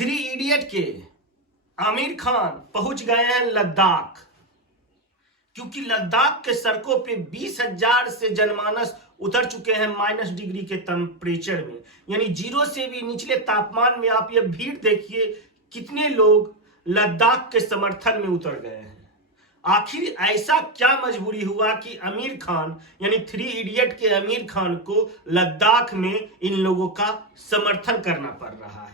Three idiot के आमिर खान पहुंच गए हैं लद्दाख, क्योंकि लद्दाख के सड़कों पे 20,000 से जनमानस उतर चुके हैं -डिग्री के टेम्परेचर में, यानी 0 से भी निचले तापमान में। आप ये भीड़ देखिए, कितने लोग लद्दाख के समर्थन में उतर गए हैं। आखिर ऐसा क्या मजबूरी हुआ कि आमिर खान यानी थ्री इडियट के आमिर खान को लद्दाख में इन लोगों का समर्थन करना पड़ रहा है?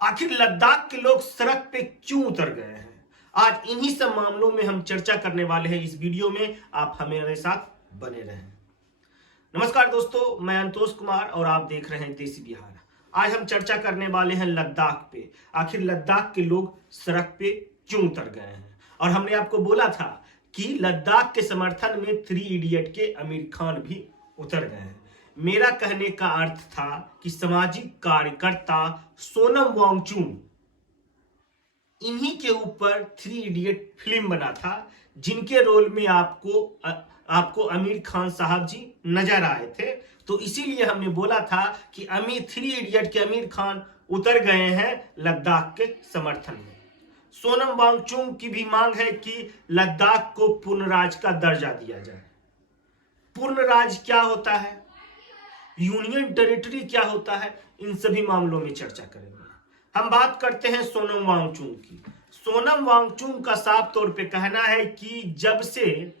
आखिर लद्दाख के लोग सड़क पे क्यों उतर गए हैं? आज इन्हीं सब मामलों में हम चर्चा करने वाले हैं इस वीडियो में। आप हमारे साथ बने रहें। नमस्कार दोस्तों, मैं अंतोष कुमार और आप देख रहे हैं देसी बिहार। आज हम चर्चा करने वाले हैं लद्दाख पे। आखिर लद्दाख के लोग सड़क पे क्यों उतर गए हैं? और हमने आपको बोला था कि लद्दाख के समर्थन में थ्री इडियट के आमिर खान भी उतर गए हैं। मेरा कहने का अर्थ था कि सामाजिक कार्यकर्ता सोनम वांगचुक, इन्हीं के ऊपर थ्री इडियट फिल्म बना था, जिनके रोल में आपको आमिर खान साहब जी नजर आए थे। तो इसीलिए हमने बोला था कि थ्री इडियट के आमिर खान उतर गए हैं लद्दाख के समर्थन में। सोनम वांगचुक की भी मांग है कि लद्दाख को पूर्ण राज्य का दर्जा दिया जाए। पूर्ण राज्य क्या होता है, यूनियन टेरिटरी क्या होता है, इन सभी मामलों में चर्चा करेंगे। हम बात करते हैं सोनम वांगचुक की। सोनम वांगचुक का साफ तौर पे कहना है कि जब से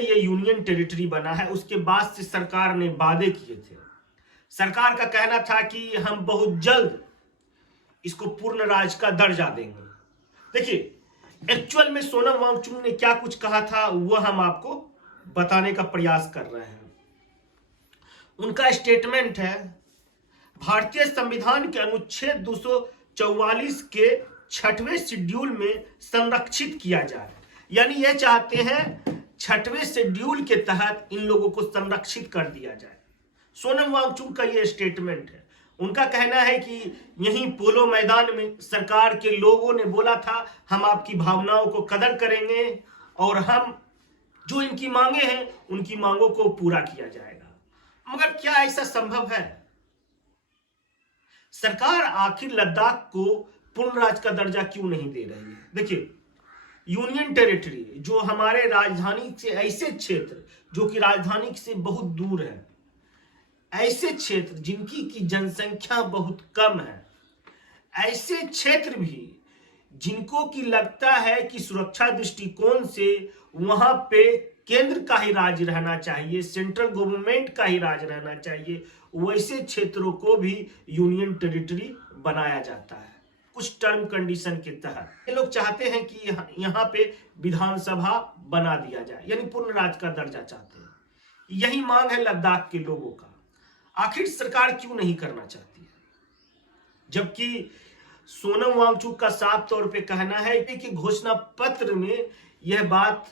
ये यूनियन टेरिटरी बना है, उसके बाद से सरकार ने वादे किए थे। सरकार का कहना था कि हम बहुत जल्द इसको पूर्ण राज्य का दर्जा देंगे। देखिए, एक्चुअल में सोनम वांगचुक ने क्या कुछ कहा था वह हम आपको बताने का प्रयास कर रहे हैं। उनका स्टेटमेंट है, भारतीय संविधान के अनुच्छेद 244 के 6वें शेड्यूल में संरक्षित किया जाए। यानी यह चाहते हैं 6वें शेड्यूल के तहत इन लोगों को संरक्षित कर दिया जाए। सोनम वांगचुक का यह स्टेटमेंट है। उनका कहना है कि यहीं पोलो मैदान में सरकार के लोगों ने बोला था, हम आपकी भावनाओं को कदर करेंगे और हम जो इनकी मांगे हैं उनकी मांगों को पूरा किया जाएगा। मगर क्या ऐसा संभव है? सरकार आखिर लद्दाख को पूर्ण राज्य का दर्जा क्यों नहीं दे रही है? देखिए, यूनियन टेरिटरी जो हमारे राजधानी से ऐसे क्षेत्र जो कि राजधानी से बहुत दूर है, ऐसे क्षेत्र जिनकी की जनसंख्या बहुत कम है, ऐसे क्षेत्र भी जिनको की लगता है कि सुरक्षा दृष्टिकोण से वहां पे केंद्र का ही राज रहना चाहिए, सेंट्रल गवर्नमेंट का ही राज रहना चाहिए, वैसे क्षेत्रों को भी यूनियन टेरिटरी बनाया जाता है कुछ टर्म कंडीशन के तहत। ये लोग चाहते हैं कि यहाँ पे विधानसभा बना दिया जाए, यानी पूर्ण राज्य का दर्जा चाहते हैं। यही मांग है लद्दाख के लोगों का। आखिर सरकार क्यों नहीं करना चाहती है? जबकि सोनम वांगचुक का साफ तौर पे कहना है कि घोषणा पत्र में यह बात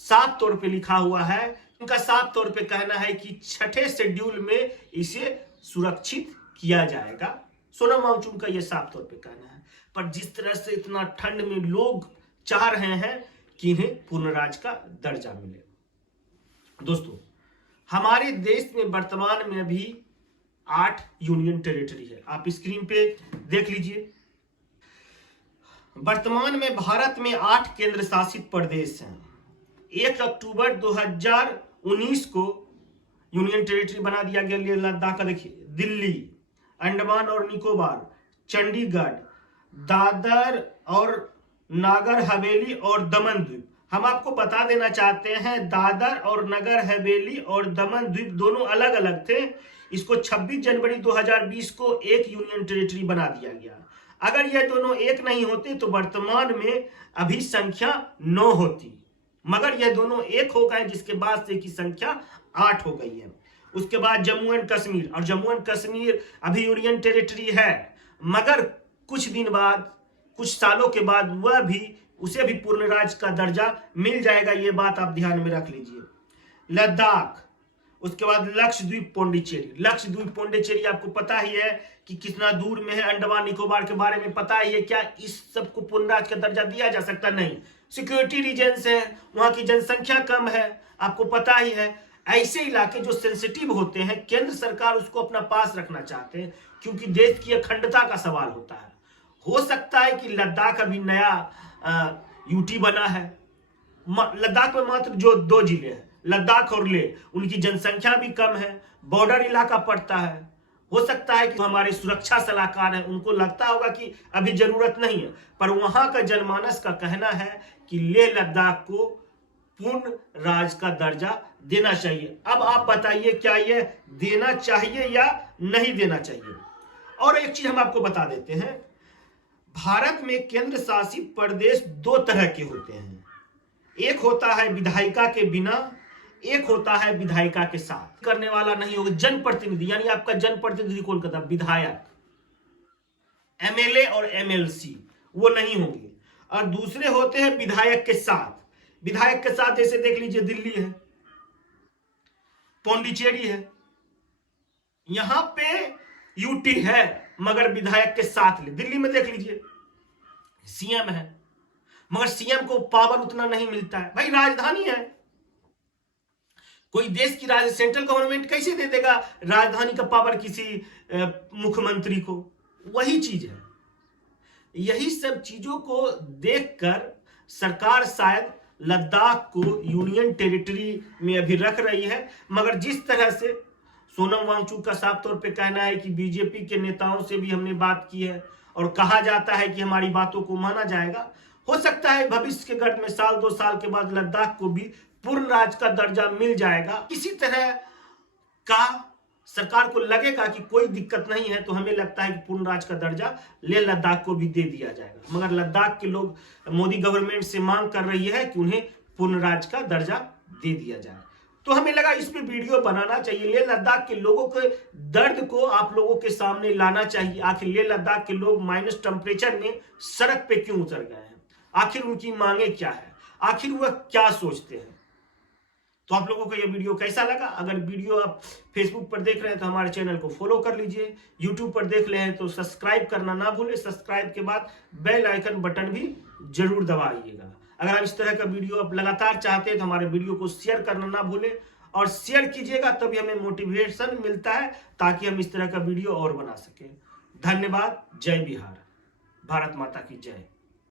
साफ तौर पे लिखा हुआ है। उनका साफ तौर पे कहना है कि 6ठे शेड्यूल में इसे सुरक्षित किया जाएगा। सोनम वांगचुक का यह साफ तौर पे कहना है। पर जिस तरह से इतना ठंड में लोग चाह रहे हैं कि इन्हें पूर्ण राज्य का दर्जा मिले। दोस्तों, हमारे देश में वर्तमान में अभी 8 यूनियन टेरिटरी है। आप स्क्रीन पे देख लीजिए। वर्तमान में भारत में 8 केंद्र शासित प्रदेश हैं। 1 अक्टूबर 2019 को यूनियन टेरिटरी बना दिया गया लद्दाख का। देखिए, दिल्ली, अंडमान और निकोबार, चंडीगढ़, दादर और नागर हवेली और दमन द्वीप। हम आपको बता देना चाहते हैं, दादर और नगर हवेली और दमन द्वीप दोनों अलग अलग थे। इसको 26 जनवरी 2020 को एक यूनियन टेरिटरी बना दिया गया। अगर ये दोनों एक नहीं होते तो वर्तमान में अभी संख्या 9 होती, मगर ये दोनों एक हो गए, जिसके बाद से की संख्या 8 हो गई है। उसके बाद जम्मू एंड कश्मीर, और जम्मू एंड कश्मीर अभी यूनियन टेरिटरी है, मगर कुछ दिन बाद, कुछ सालों के बाद उसे भी पूर्ण राज्य का दर्जा मिल जाएगा। ये बात आप ध्यान में रख लीजिए। लद्दाख, उसके बाद लक्षद्वीप पौंडीचेरी आपको पता ही है कि कितना दूर में है। अंडमान निकोबार के बारे में पता ही है। क्या इस सबको पूर्ण राज्य का दर्जा दिया जा सकता? नहीं। सिक्योरिटी रीजन्स है, वहां की जनसंख्या कम है, आपको पता ही है। ऐसे इलाके जो सेंसिटिव होते हैं, केंद्र सरकार उसको अपना पास रखना चाहते हैं, क्योंकि देश की अखंडता का सवाल होता है। हो सकता है कि लद्दाख अभी नया यूटी बना है। लद्दाख में मात्र जो 2 जिले हैं, लद्दाख और लेह, उनकी जनसंख्या भी कम है, बॉर्डर इलाका पड़ता है। हो सकता है कि हमारे सुरक्षा सलाहकार हैं, उनको लगता होगा कि अभी जरूरत नहीं है, पर वहां का जनमानस का कहना है कि लेह लद्दाख को पूर्ण राज्य का दर्जा देना चाहिए। अब आप बताइए, क्या यह देना चाहिए या नहीं देना चाहिए? और एक चीज हम आपको बता देते हैं, भारत में केंद्र शासित प्रदेश 2 तरह के होते हैं। एक होता है विधायिका के बिना, एक होता है विधायिका के साथ। करने वाला नहीं होगा जनप्रतिनिधि, यानी आपका जनप्रतिनिधि कौन करता है? विधायक, एमएलए और एमएलसी, वो नहीं होंगे। और दूसरे होते हैं विधायक के साथ। विधायक के साथ जैसे देख लीजिए, दिल्ली है, पौंडीचेरी है, यहां पे यूटी है मगर विधायक के साथ ले। दिल्ली में देख लीजिए सीएम है, मगर सीएम को पावर उतना नहीं मिलता है। भाई राजधानी है, कोई देश की सेंट्रल गवर्नमेंट कैसे दे देगा राजधानी का पावर किसी मुख्यमंत्री को? वही चीज है। यही सब चीजों को देखकर सरकार शायद लद्दाख को यूनियन टेरिटरी में अभी रख रही है। मगर जिस तरह से सोनम वांगचुक का साफ तौर पे कहना है कि बीजेपी के नेताओं से भी हमने बात की है और कहा जाता है कि हमारी बातों को माना जाएगा, हो सकता है भविष्य के गढ़ में 1-2 साल के बाद लद्दाख को भी पूर्ण राज्य का दर्जा मिल जाएगा। इसी तरह का सरकार को लगेगा कि कोई दिक्कत नहीं है, तो हमें लगता है कि पूर्ण राज्य का दर्जा लेह लद्दाख को भी दे दिया जाएगा। मगर लद्दाख के लोग मोदी गवर्नमेंट से मांग कर रही है कि उन्हें पूर्ण राज्य का दर्जा दे दिया जाए। तो हमें लगा इस पे वीडियो बनाना चाहिए। लेह लद्दाख के लोगों के दर्द को आप लोगों के सामने लाना चाहिए। आखिर लेह लद्दाख के लोग माइनस टेम्परेचर में सड़क पे क्यों उतर गए हैं? आखिर उनकी मांगे क्या है? आखिर वह क्या सोचते हैं? तो आप लोगों को यह वीडियो कैसा लगा? अगर वीडियो आप फेसबुक पर देख रहे हैं तो हमारे चैनल को फॉलो कर लीजिए। यूट्यूब पर देख रहे हैं तो सब्सक्राइब करना ना भूलें। सब्सक्राइब के बाद बेल आइकन बटन भी जरूर दबाइएगा। अगर आप इस तरह का वीडियो आप लगातार चाहते हैं तो हमारे वीडियो को शेयर करना ना भूलें, और शेयर कीजिएगा, तभी हमें मोटिवेशन मिलता है ताकि हम इस तरह का वीडियो और बना सकें। धन्यवाद। जय बिहार। भारत माता की जय।